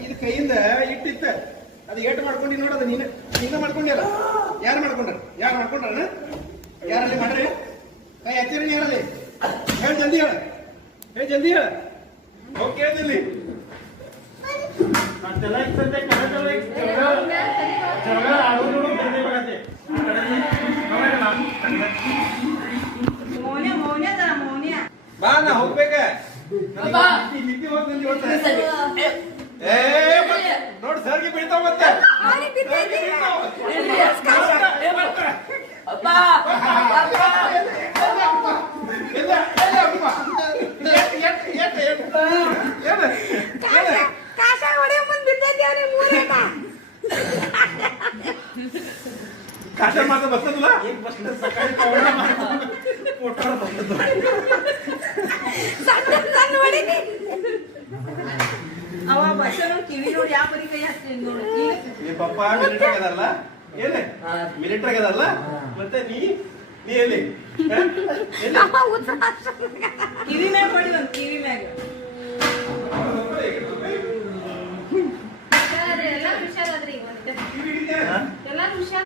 ಇದು ಕೈಯಿಂದ ಇಟ್ಟಿತ್ತ ಅದು ಏಟು ಮಾಡ್ಕೊಂಡಿ ನೋಡೋದು ನೀನು ಮಾಡ್ಕೊಂಡಿಲ್ಲ ಯಾರು ಮಾಡ್ಕೊಂಡ್ರ ಯಾರಲ್ಲಿ ಮಾಡ್ರಿ ಕೈ ಹತ್ತಿರ ಯಾರಲ್ಲಿ ಹೇಳಿ ಜಲ್ದಿ ಹೇಳ ಓಕೆ ಜಲ್ದಿ ಬಾ ನಾ ಹೋಗ್ಬೇಕ ನೋಡಿ ಸರ್ಗೆ ಬೀಳ್ತಾವ ಮತ್ತೆ काशा माझं बसत तुला एक बसलं सकाळी पोटावर बसत ಅವ ಬಸ್ಸನ್ನು ಕಿವಿ ನೋಡಿ ಯಾವ ಪರಿ ಕೈ ಹಾಕ್ತೀನಿ ನೋಡಿ ಈ ಪಪ್ಪ ಮಿಲಿಟರಿ ಆಗದಲ್ಲ ಏನೇ ಮಿಲಿಟರಿ ಆಗದಲ್ಲ ಮತ್ತೆ ನೀ ಎಲ್ಲಿ ಕಿವಿ ಮ್ಯಾಗ ಮಾಡಿ ಒಂದು ಕಿವಿ ಮ್ಯಾಗ